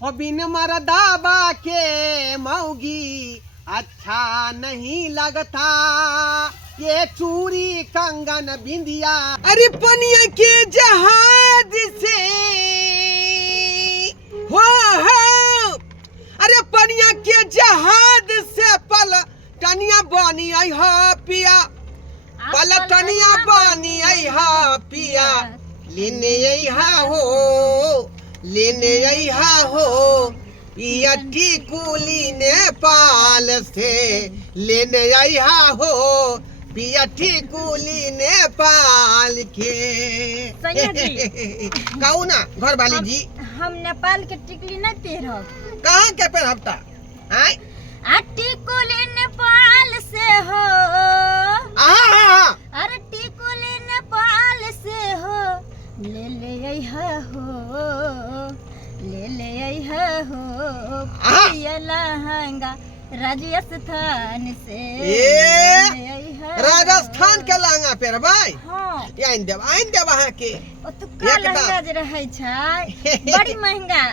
हो बिन मर्दाबा के मौगी अच्छा नहीं लगता, ये चूड़ी कंगन बिंदिया। अरे पनिया के जहाज से हो, अरे पनिया के जहाज से पल टनिया बनी आई हा पिया, पल टनिया बनी आई हा पिया, लेने आई हा हो, लेने आई हा हो, पिया टिकुली नेपाल से लेने आई हा हो, पिया टिकुली नेपाल के। कहू ना घर वाली जी, हम नेपाल के टिकली नहीं पहनब। कहाँ के पहनबता? टिकुली नेपाल से हो, अरे टिकुली नेपाल से हो, ले ले अइहा हो, ले ले अइहा हो, पिया लहंगा राजस्थान से। राजस्थान के लहंगा पहनबै? हाँ, आइन देब अहाँ के। ओतुका लहंगा जे रहै छै बड़ी महंगा।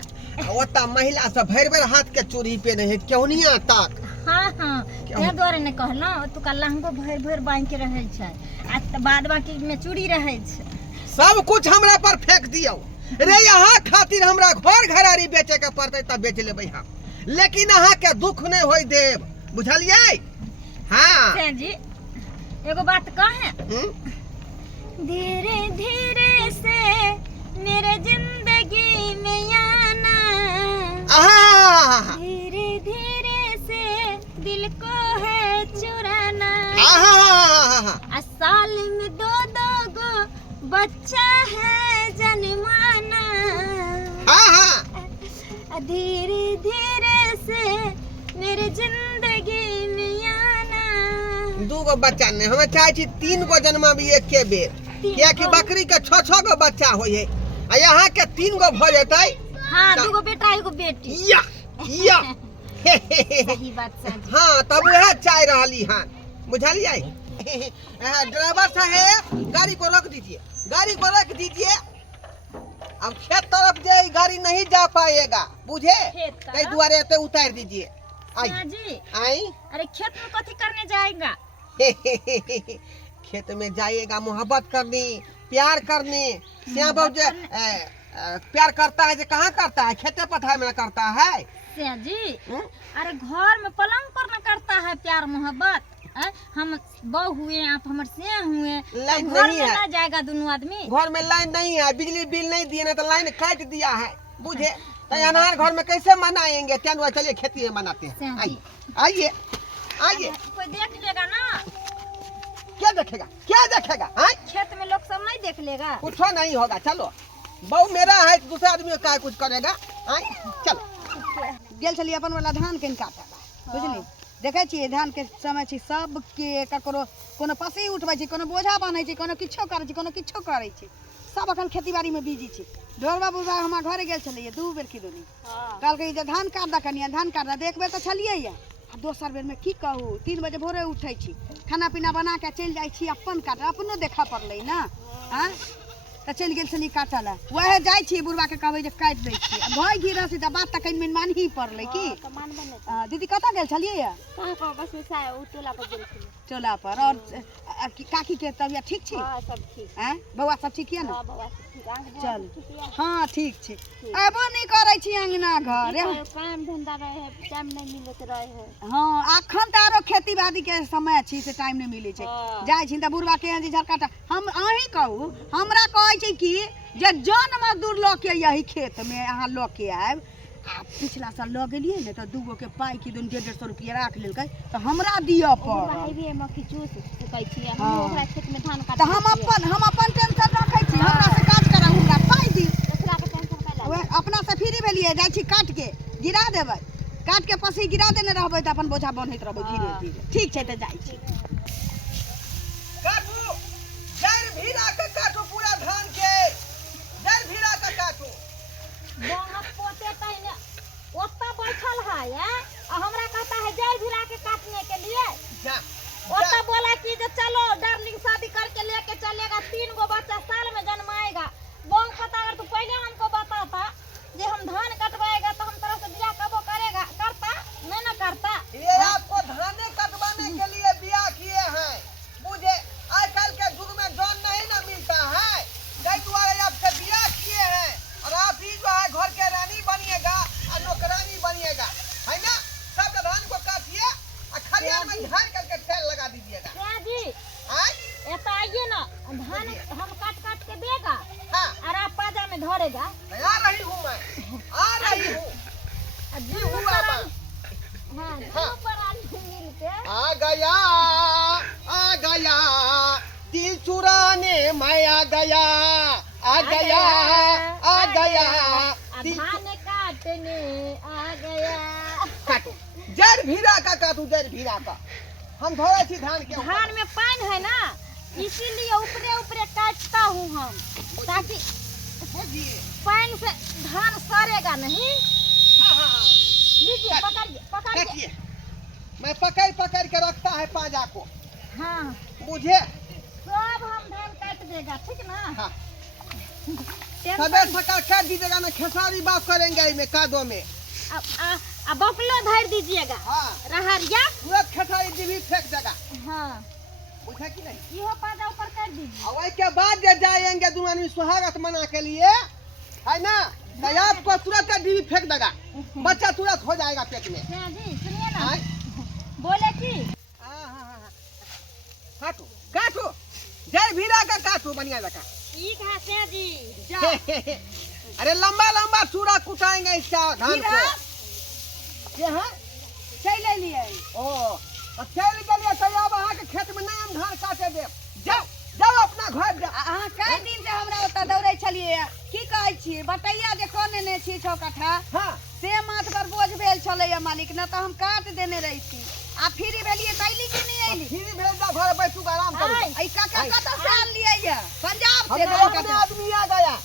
ओता महिला सब भरि भरि हाथ के चूड़ी पहने है, केहुनिया तक। हाँ हाँ, ते द्वारे ने कहलहुँ ओतुका लहंगो भरि भरि बांध के रहै छै, आ बाद बाकी में चूड़ी रहै छै। सब कुछ हमरा पर फेंक दियो रे, यहाँ खातिर हमरा घर घरारी बेचे के पड़ते तब बेच लेबै हम, लेकिन अहाँ के दुख नहीं होई देब, बुझलियै? हाँ जी, एगो बात कहे, धीरे धीरे से मेरे जिंदगी में आना, धीरे धीरे से दिल को है चुराना, साल में दो दो गो बच्चा है जन्माना, धीरे धीरे से मेरे जिंदगी में आना। दू गो बच्चा नहीं, हमें चाहे छी 3 गो जन्मा भी एक के बेर, क्या कि बकरी के 6 गो बच्चा हो है, आ यहाँ के 3 गो भ जेतै। हाँ, 2 गो बेटा 1 गो बेटी। या सही बात सही। हाँ, तब वह चाह रहली हन, बुझलियै? ड्राइवर साहेब गाड़ी को रोक दीजिए, गाड़ी को रोक दीजिए। अब खेत तरफ जे गाड़ी नहीं जा पाएगा, बुझे? कई दुआरे ते उतार दीजिए। जी, आई अरे खेत में कथी करने जाएगा? खेत में जाइएगा मोहब्बत करने, प्यार करने। श्याम बाबू जो प्यार करता है, जो कहाँ करता है? खेते पथार में करता है जी। अरे घर में पलंग पर न करता है प्यार मोहब्बत। हम बहू हुए, आप हमारे से हुए, लाइन घर नहीं में है, ना जाएगा दोनों आदमी। घर में लाइन नहीं है, बिजली बिल नहीं दिए ना तो लाइन काट दिया है, बुझे? तो अनार घर में कैसे मनाएंगे? क्या चलिए खेती में मनाते हैं। आइए आइए आइए। कोई देख लेगा ना? क्या देखेगा? क्या देखेगा? खेत में लोग सब नहीं देख लेगा, कुछ नहीं होगा। चलो, बहू मेरा है, दूसरा आदमी का कुछ करेगा। चलो गेल छलिए अपन वाला धान के काटा, बुझली? देखे छियै धान के समय छी, सब के ककरो कोनो पसी उठबै छी, कोनो बोझा बान्है छी, कोनो किछो करै छी, कोनो किछो करै छी, सब अखन खेती बाड़ी में बिजी छी। ढोलबा बुढ़बा हमरा घरे गेल छलिए 2 बेर की दोनी, कहलकै जे धान काट दा कनिया, धान काट दा। देखबे तो छलिए या, दोसर बेर में की कहू, 3 बजे भोरे उठै छी, खाना पीना बना के चल जाइ छी अपन काट, अपनो देखा पड़लै ना। तो चल गेल छली काटे ला, वह जाय छी बुढ़वा के कहबै जे काट दै छी, भय घी रसी त बात त कहीं में मानही पड़लै की। दीदी कतऽ गेल छलिए या? बस टोला पर गेल छलिए। टोला पर। और काकी के तबियत ठीक छी? हाँ, सब ठीक। बौआ सब ठीक है ना? हाँ, बौआ सब ठीक। चल हाँ ठीक छै। एबो नहीं करै छी अंगना घर, काम धंधा रहे, टाइम नहीं मिलत रहे। हाँ, अखन त आरो खेती बाड़ी के समय छी से टाइम नहीं मिले छै। जाय छी त बुढ़वा के जी झरकाटा, हम अहीं कहू, हमरा कहै छै कि जे जन मजदूर ल के यही खेत में अहाँ ल के आयब, आ पिछला साल ल गेलिए ने त 2 गो के पाई की 150 रुपया राख लेलकै, त हमरा दिय पर हाईवे में की चूस सुकै छी, हम ओकरा खेत में धान काट। त हम अपन टेंशन रखै छी, हमरा से काज करा, हमरा पाई दी, दूसरा के टेंशन काला। ओए अपना से फ्री भेलिए, जाय छी काट के गिरा देबै, काट के पसी गिरा देने रहबै त अपन बोझा बन्हैत रहबै धीरे धीरे। ठीक छै त जाय छी। काटू, जड़ भीड़ा के काटू, पूरा धान के जड़ भीड़ा के काटू। बहुत पोते तइने ओत्ता बैठल है, हमरा कहता है जय भिड़ा के काटने के लिए। जा ओत्ता बोला कि जो चलो डार्लिंग शादी करके लेके चलेगा, 3 गो बच्चा साल में जन्माएगा। बोल कहता अगर तू पहले हमको बताता जे हम धान कटवाएगा तो हम रही हूँ। हुआ बा। आ गया दिल चुराने मैं आ गया दिल धान काटने आ गया। काटो जड़ भीरा का काटू जड़ भीरा का हम धोए थी धान के ऊपर। धान में पानी है ना, इसीलिए ऊपरे ऊपरे काटता हूँ हम, ताकि पानी से धान सड़ेगा नहीं। लीजिए पकड़िए। देखिए मैं पकड़ के रखता है पाजा को। हाँ मुझे सब हम धान काट देगा, ठीक ना। हाँ। टेंशन- सवेर सकाल काट दीजिएगा ना, खेसारी बाप करेंगे में कादों में। अब बफलो धर दीजिएगा। हाँ रहरिया तुरंत खेसारी डिभी फेंक देगा। हाँ बुझा कि नहीं। इहो पाजा ऊपर कर दीजिए। और के बाद जब जाएंगे दोनों आदमी सुहागत मना के लिए, है ना, तो आपको तुरंत डिभी फेंक देगा, बच्चा तुरंत हो जाएगा पेट में। हाँ जी सुनिए ना, हाँ? बोले कि काटो काटो जय भीरा का काटो बढ़िया लगा। ठीक है से जी। अरे लंबा लंबा चूड़ा कुटाएंगे इसका धान को। ये है चले लिए ओ चल गलिए तो अब अहाँ के खेत में नहीं हम धान काटे देब। जाओ जाओ अपना घर जाओ। अहाँ कई दिन से हमरा ओतऽ दौड़ै छलिए, की कहै छी बटैया जे कोने ने छी 6 कट्ठा हाँ से माथ पर बोझ भेल छलैया मालिक, न तऽ हम काट देने रही थी। आ फिर भेलिए तैली कि नहीं अइली? फिर भेज दो घर बैठू आराम करू। आय। आई काका कतऽ से आन लिए ये? पंजाब से हमारे धान अपने काटे। आदमी आ गया। अब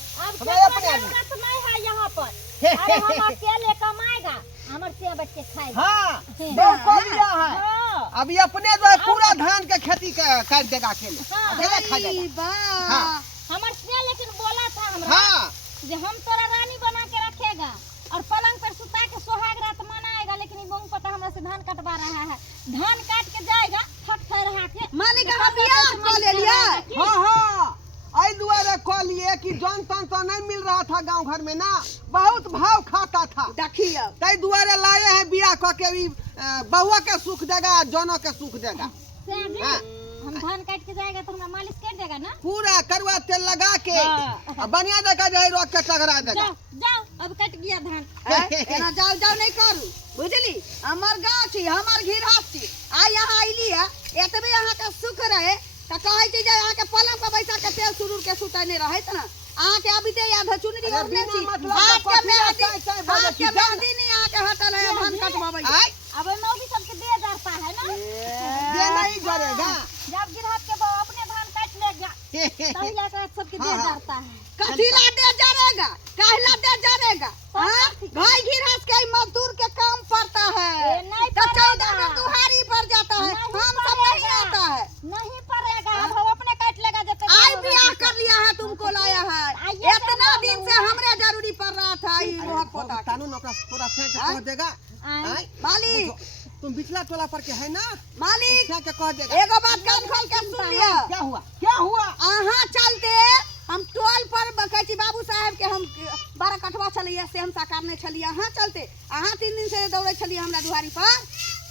हमारे अपने खेत में आदमी। जरूरत नहीं है यहाँ पर। अरे हम अकेले कमाएगा, हमारे से बच्चे खाएगा। हाँ हाँ। बहुत बढ़िया है। हाँ। अभी अपने जो है पूरा धान के खेती कर देगा अकेले। हाँ। अकेले खा अरे जाएगा। वाह। हाँ। हमारे से लेकिन बोला था हमरा हाँ जे हम तोरा रानी बना के रखेगा और पलंग पर सुता के सुहाग रात मनाएगा, लेकिन ये गोंग पता हमरा से धान कटवा रहा है। धान काट के जाएगा थक थर रहा के मालिक हम बियाह कऽ लेलिए। हाँ हाँ आई दुआरे कह लिए कि जन तन तो नहीं मिल रहा था गांव घर में ना, बहुत भाव खाता था। देखिए तई दुआरे लाए हैं बिया कह के भी बउआ के सुख देगा जनों के सुख देगा। से जी, हाँ। हम धान काट के जाएगा तो हमरा मालिश कर देगा ना। पूरा कड़वा तेल लगा के हाँ। और बढ़िया देखा जाए रोक के टगरा देगा। जाओ जाओ अब कट गया धान। एना जाओ जाओ नहीं करू, बुझली। हमर गाँव छी, हमर गृहस्थ छी, आ यहाँ अइली है एतबे अहाँ के सुख रहे तो कहै छी जे अहाँ के पलंग पर बैसा के तेल सुरूर के सुतने रहत ना, अहाँ के अभी ते याद चुनरी अरे ओढ़ने छी। बिना मतलब हाथ के के मेहंदी चाय चाय बजे हाथ छी, के जाओ। मेहंदी नहीं अहाँ के हटल है धान कटवाबै। आय अब मौगी सबके दे जाता है ना। ये नहीं करेगा। जब गिरहत के बहू अपने धान काट लेगा तभी जाकर सबके दे हाँ। जाता है। कथी ला दे जरेगा, कहला दे जरेगा। हाँ भाई गृहस्थ के मजदूर के काम पड़ता है ये नहीं तो 14 पड़ेगा। में दुहारी पड़ जाता है, नहीं हम सब नहीं पड़ेगा। आता है। नहीं पड़ेगा, अब हम अपने काट लेगा जब तक आई वो बियाह बेटी कर लिया है, तुमको लाया है। आइए इतना सब दिन लोग से हमरे जरूरी पड़ रहा था ये रोहक पोता का। कानून अपना पूरा फेंक के हाँ? कह देगा। आय। आय मालिक तुम बिचला टोला पर के है ना, मालिक फेंक के कह देगा। एगो बात कान खोल के सुन लिया। क्या हुआ क्या हुआ। अहाँ चलते हम टोल पर कहै छी बाबू साहब के हम 12 कठवा छलिए से हम साकारने छलिए। अहाँ चलते अहाँ 3 दिन से दौड़े छलिए हमरा दुआरी पर,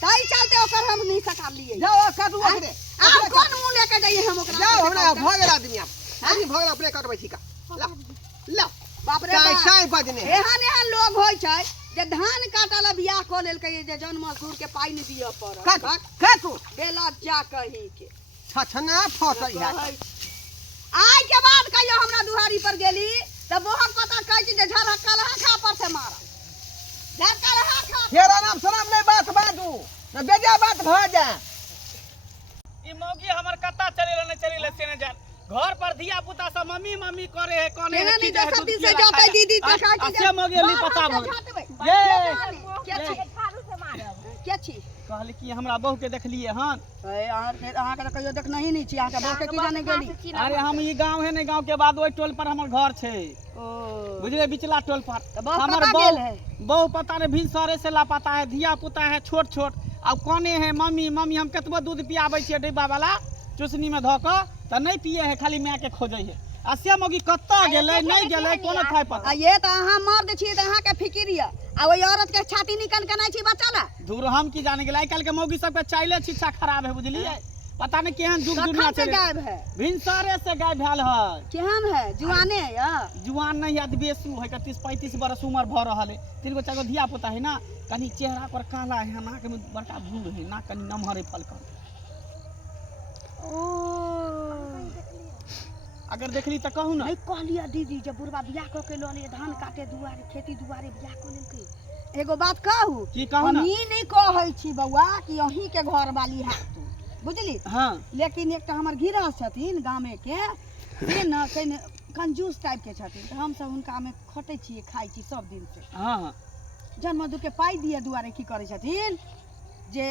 तई चलते ओकर हम नहीं सकार लिए। जाओ काटू ओकरे। आप कौन मुंह लेके जाइए हम ओकरा? जाओ हमरा भगल आदमी आप आदमी भगल अपने काटबै छी का। ला ला बाप रे चाय बाप। चाय बजने एहन एहन लोग होय छै जे धान काटल ला बियाह क लेलकै जे जन मजदूर के पाई नहीं दिए पड़ल। काटू काटू बेला जा कही के छछना फटै है। कहै छी। आइ के बाद कहियो हमरा दुहारी पर गेली त मोहक पता कहै छी जे झरका लहा पर से मारा झरका लहा खा। फेर आराम सलाम नहीं बात बाजू न बेजा बात भ जाए। ई मौगी हमर कत्ता चलेला नहीं चलेला से न जान। घर पर धिया पुता सब मम्मी मम्मी करे है कोने है केहन की इज्जत जाए सब दिन दूध से पियला जाते खाए। दीदी आ- देखा आ से मौगी ली पता भग ये के छी के छी कहली कि हमरा बहू के देखलिए हन। अहाँ के त कहियो देखना ही नहीं छी। अहाँ के बहुत की जाने गेली। अरे हम ई गांव है नहीं गांव के बाद ओई टोल पर हमर घर छे, ओ बुझले बिचला टोल पर। तो बहू हमर कतऽ गेल है? बहू पता नहीं भी सारे से लापता है, धिया पुता है छोट छोट। अब कोने है मम्मी मम्मी हम केतबो दूध पियाबै छियै डिब्बा वाला चुसनी में धो क त नहीं पिए है, खाली माय के खोजै है। आ से मौगी कत्ता गेलै नहीं गेलै कोनो थाय पता। आ ये त अहाँ मर्द छी त अहाँ के फिकिर य। आ ओई औरत के छाती निकन कनाइ छी बच्चा ला। दूर हम की जाने गेल। आइ काल्हि के मौगी सबके चाइले शिक्षा खराब है, बुझलिए। पता नहीं केहन जुग दुनिया कखन से चले गायब है भिनसरे से गाय भेल है। केहन है जुआने है या जुआन नहीं है बेसू है 30-35 बरस उम्र भ रहल है। 3 गो 4 गो धिया पुता है ना, कनी चेहरा पर काला है, नाक में बड़का भूर है, नाक कनी नमहर है फलकल। ओ अगर देखली तो कहू ना। नहीं कहलिया दीदी जब बुढ़वा बियाह क के लले धान काटे दुआरे खेती दुआरे बियाह क लेलकै। एगो बात कहू की कहू ना। हम ई नहीं कहै छी बउआ कि अहीं के घर वाली है तू, बुझली। हाँ लेकिन एकटा हमर गिरह छथिन गामे के, से न कने कंजूस टाइप के छथिन, तो हम सब हुनका में खटै छी खाइ छी सब दिन से। हाँ हाँ जन्मदू के पाई दिए दुआरे की करै छथिन जे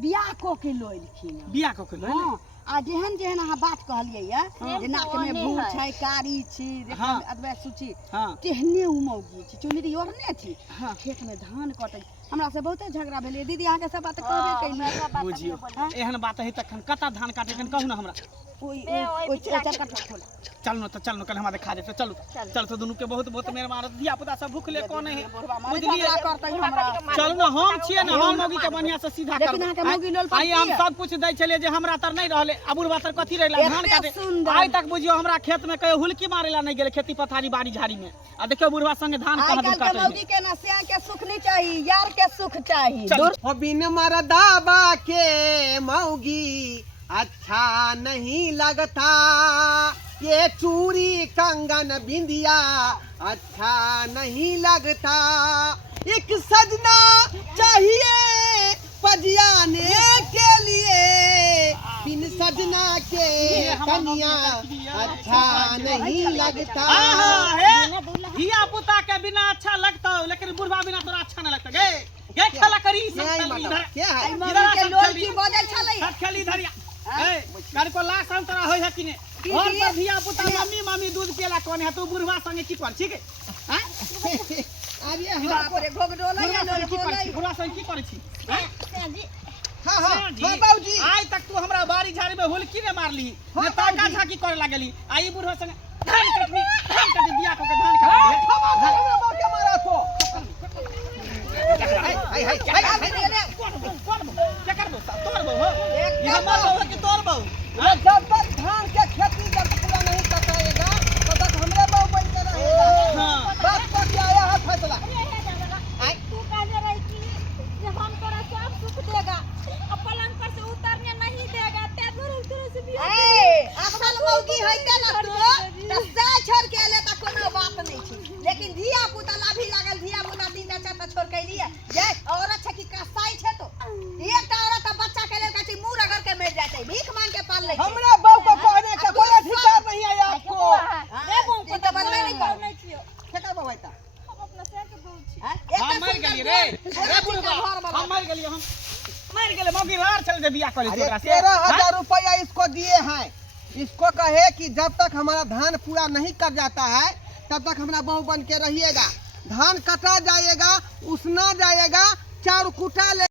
बियाह क के लइलखिन। बियाह क के लइले। हाँ आ जेहन जेहन अहाँ बात कहलिए या जे नाक में भूर छै, कारी छी, हाँ। अदबा सुची, हाँ तेहने उमौगी छी, चुनरी ओढ़ने छी, हाँ। खेत में धान कटै। हमरा से बहुते झगड़ा भेलै दीदी, अहाँ के सब बात कहबे कैली। बुझियो एहन बात है तखन कता धान काटे कन कहू ना हमरा। ओइ चरका खोल चल न तो चल न कल हमरा खा देते। चलो चल तो दोनों के बहुत बहुत मेरे मारत धिया पुता सब भूखले कोने है। बुझलिए करतै हमरा। चल न हम छिए न, हम मौगी के बढ़िया से सीधा लेकिन अहाँ के मौगी लोल आई हम सब कुछ दै छले जे हमरा तर नहीं रहले। अबुर बातर कथी रहला धान काटे। आज तक बुझियो हमरा खेत में कहियो हुलकी मारेला नहीं गेले, खेती पथारी बाड़ी झाड़ी में। आ देखियो बुढ़वा संगे धान कहां दूर काटे। मौगी के ना सिया के सुख नहीं चाहिए, यार के सुख चाहिए। हो बिन मर्दाबा के मौगी अच्छा नहीं लगता, ये चूड़ी कंगन बिंदिया अच्छा नहीं लगता। एक सजना चाहिए पजियाने के लिए, बिन सजना के कन्या अच्छा नहीं लगता। धिया पुता के बिना अच्छा लगता, लेकिन बुढ़वा बिना तोरा अच्छा नहीं लगता। गे गे खेला करी सब क्या है? मौगी के लोल की बजै छलै। सब खेली धरिया ए कर को लाश हम तोरा होय है कि ने। घर पर धिया पुता मम्मी मम्मी दूध पियला कोने है, तू बुढ़वा संगे की कर छी के? हैं अरे हम बाप रे घोगडोला या लोल की कर छी? होलै। बुढ़वा संगे की कर छी? हैं हाँ हाँ हाँ बाबूजी। आज तक तू हमरा बाड़ी झाड़ी में हुलकी ने मारली, ने ताका झाकी करे लागली। आई बुढ़वा संगे धान कटनी दिया को के धान काट के मारा तो हाय हाय क्या कर दो तोड़ दो हो ये हमर बहू है कि तोड़ बहू। जब तक धान के खेती जब पूरा नहीं कटाएगा तब तक हमरे बहू बन के रहेगा। हाँ बात पर क्या आया है फैसला। तू कहने रही कि हम तोरा सब सुख देगा और पलंग पर से उतरने नहीं देगा, ते तेरे से भी असल मौगी होइते न तू त से छोड़ के एले त कोनो बात नहीं छी, लेकिन धिया पुता लाभी लागल, धिया पुता दिन चाचा छोड़ के लिए जे औरत छ कि कसाई छ तो एकटा औरत बच्चा के लेल कहै मुंह रगड़ के मर जाते, भीख मांग के पाल ले। हमरे बहू को कहने का कोई अधिकार नहीं है आपको। रे बहू को तो बनबे नहीं कर। नहीं छियो, ठेका बहू है ता हम अपना से के बहू छी। हम मर गेली रे बुढ़वा, हम मर गेली, हम मर गेले। मौगी लार चल दे बियाह करे तोरा से। 13,000 रुपया इसको दिए हैं। इसको कहे कि जब तक हमारा धान पूरा नहीं कट जाता है तब तक हमारा बहू बन के रहिएगा। धान कटा जाएगा, उसना जाएगा, चार कुटा ले